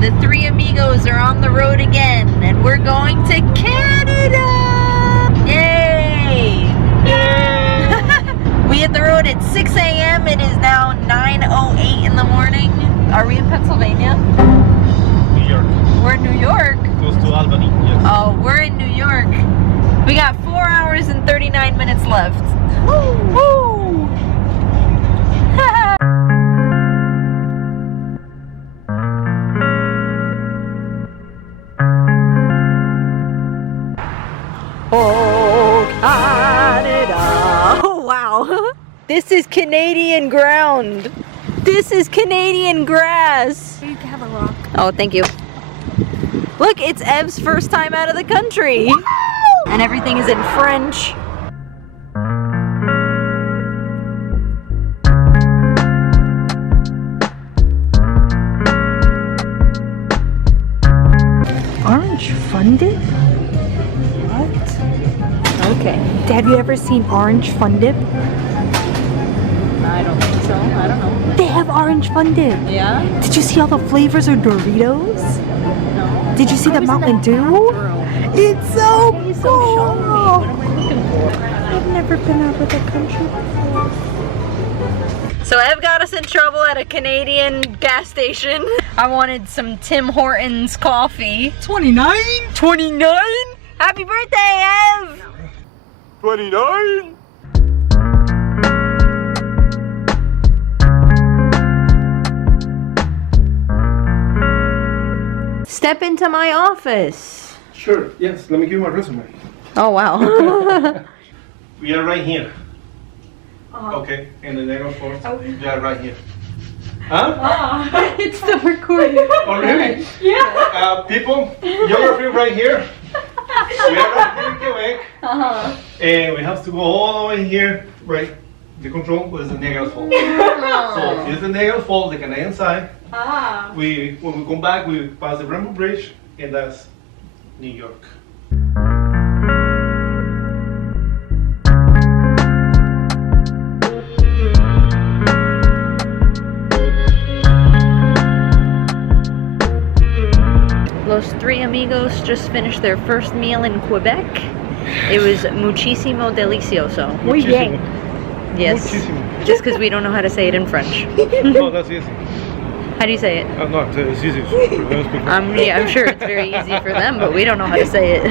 The three amigos are on the road again, and we're going to Canada! Yay! We hit the road at 6 a.m. It is now 9:08 in the morning. Are we in Pennsylvania? New York. We're in New York? Close to Albany, yes. Oh, we're in New York. We got 4 hours and 39 minutes left. Woo! Woo! Oh, Canada! Oh, wow. This is Canadian ground. This is Canadian grass. You can have a rock. Oh, thank you. Look, it's Ev's first time out of the country. Woo! And everything is in French. Orange fun dip? What? Okay. Have you ever seen orange fun dip? I don't think so. I don't know. They have orange fun dip. Yeah? Did you see all the flavors of Doritos? No. Did you see the Mountain Dew? It's so cool. So show me. What am I looking for? I've never been out of the country before. So Ev got us in trouble at a Canadian gas station. I wanted some Tim Hortons coffee. 29? 29? Happy birthday, Ev! 29? Step into my office. Sure, yes. Let me give you my resume. Oh, wow. We are right here. Okay, and the next floor. We are right here. Huh? It's still recording. Oh, really? Yeah. People, geography right here. We are right here in Quebec. And we have to go all the way here, right? The control was the Niagara Falls. So here's the Niagara Falls, the Canadian side. When we come back, we pass the Rainbow Bridge, and that's New York. Los three amigos just finished their first meal in Quebec. It was muchísimo delicioso. Muy bien. Yes. Muchísimo. Just because we don't know how to say it in French. No, that's easy. How do you say it? No, it's easy. Yeah, I'm sure it's very easy for them, but we don't know how to say it.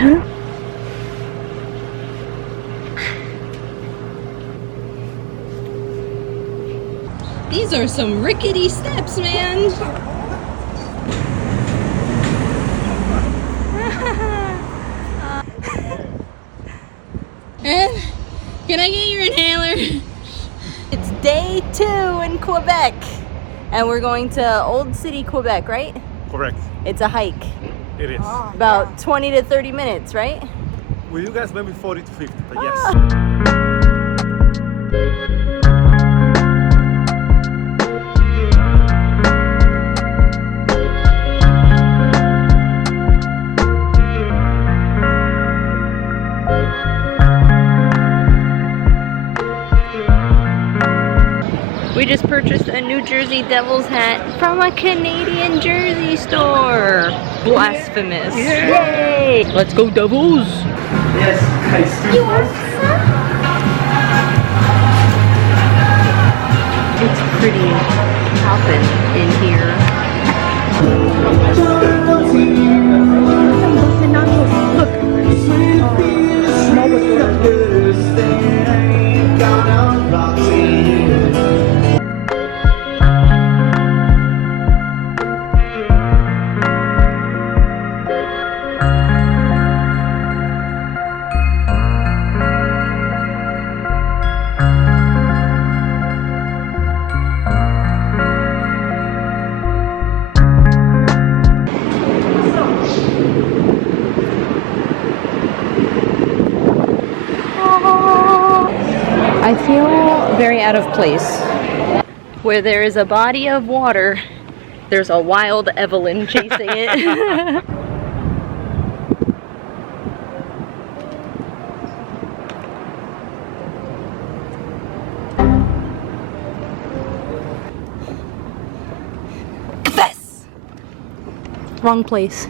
These are some rickety steps, man. Can I get your inhaler? It's day 2 in Quebec. And we're going to Old City, Quebec, right? Correct. It's a hike. It is. About 20 to 30 minutes, right? Well, you guys maybe 40 to 50, but yes. We just purchased a New Jersey Devils hat from a Canadian jersey store. Blasphemous. Yay! Let's go Devils! Yes, It's pretty hopping in here. I feel very out of place. Where there is a body of water, there's a wild Evelyn chasing it. Confess! Wrong place.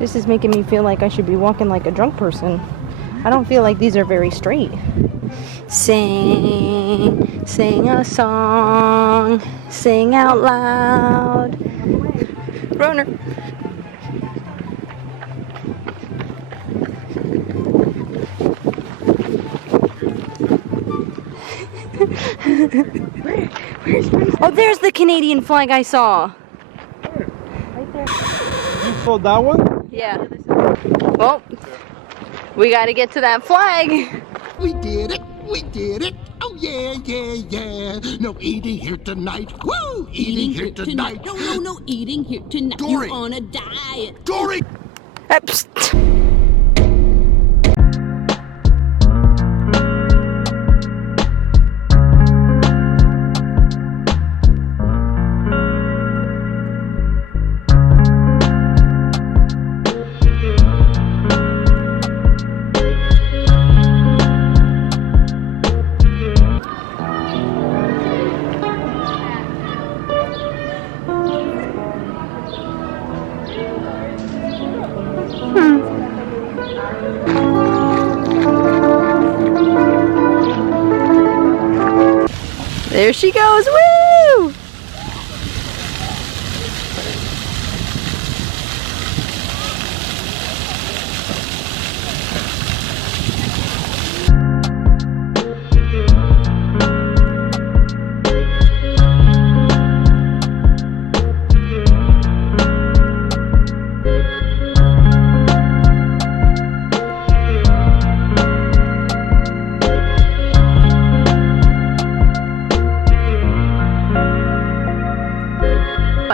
This is making me feel like I should be walking like a drunk person. I don't feel like these are very straight. Sing, sing a song, sing out loud. Roner. Oh, there's the Canadian flag I saw. Right there. You saw that one? Yeah. Well, we gotta get to that flag. We did it! We did it! Oh yeah, yeah, yeah! No eating here tonight! Woo! Eating here tonight! No, eating here tonight. Dory. You're on a diet. Dory! Psst. There she goes, woo!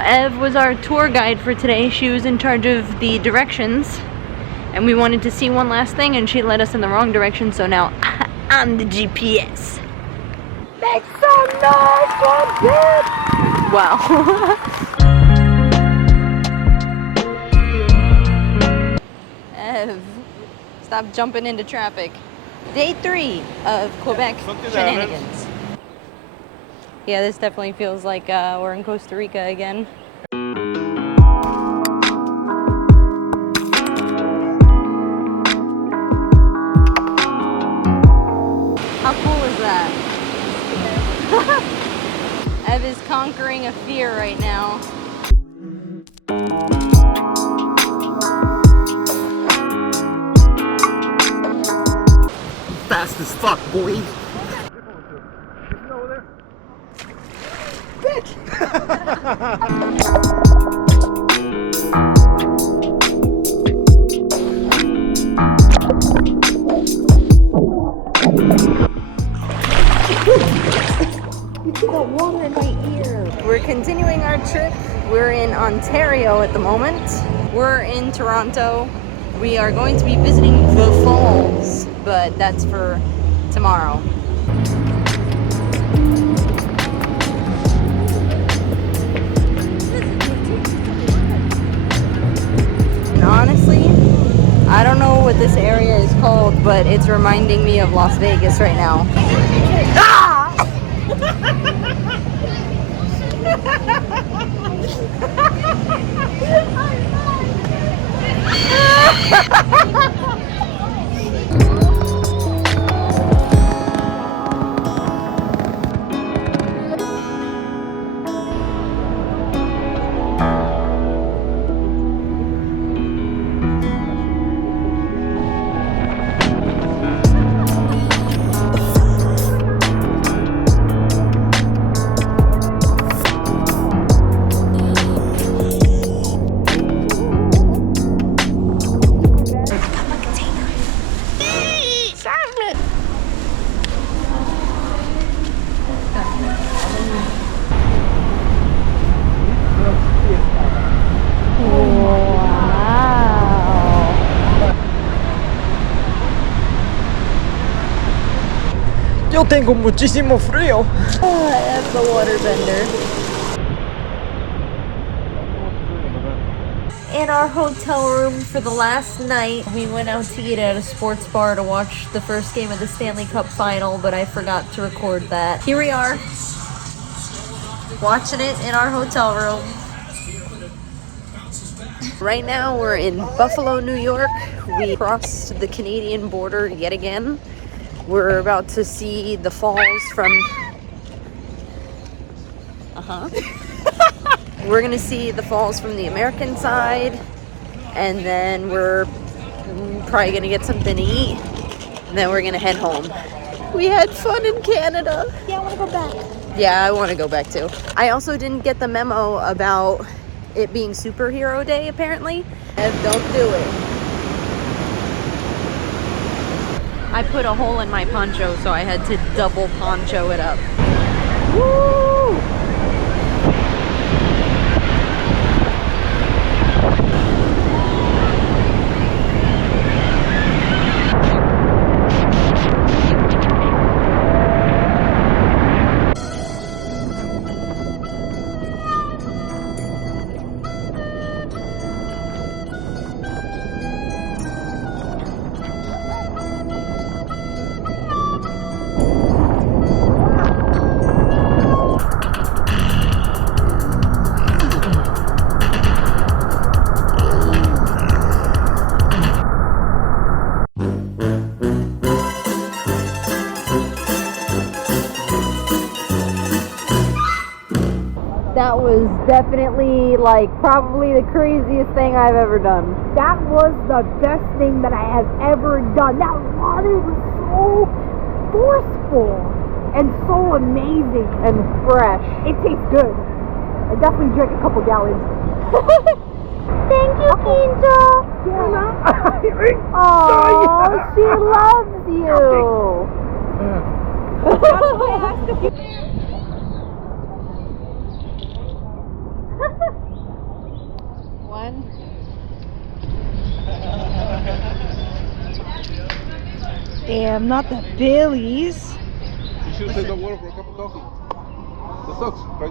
Ev was our tour guide for today. She was in charge of the directions, and we wanted to see one last thing, and she led us in the wrong direction, so now I'm the GPS. Make some noise for it! Wow. Ev, stop jumping into traffic. Day 3 of Quebec shenanigans. Yeah, this definitely feels like we're in Costa Rica again. How cool is that? Ev is conquering a fear right now. Fast as fuck, boy! We're continuing our trip. We're in Ontario at the moment. We're in Toronto. We are going to be visiting the falls, but that's for tomorrow. And honestly, I don't know what this area is called, but it's reminding me of Las Vegas right now. Ah! Yo tengo muchísimo frío. That's the water bender. in our hotel room for the last night. We went out to eat at a sports bar to watch the first game of the Stanley Cup final, but I forgot to record that. Here we are, watching it in our hotel room. Right now we're in Buffalo, New York. We crossed the Canadian border yet again. We're about to see the falls from... We're gonna see the falls from the American side, and then we're probably gonna get something to eat, and then we're gonna head home. We had fun in Canada. Yeah, I wanna go back. Yeah, I wanna go back too. I also didn't get the memo about it being Superhero Day, apparently. Don't do it. I put a hole in my poncho, so I had to double poncho it up. Woo! That was definitely, like, probably the craziest thing I've ever done. That was the best thing that I have ever done. That water was so forceful and so amazing. And fresh. It tastes good. I definitely drank a couple gallons. Thank you, Angel. Oh, she loves you. One. Damn, not the Baileys. You should have saved that water for a cup of coffee. The sucks.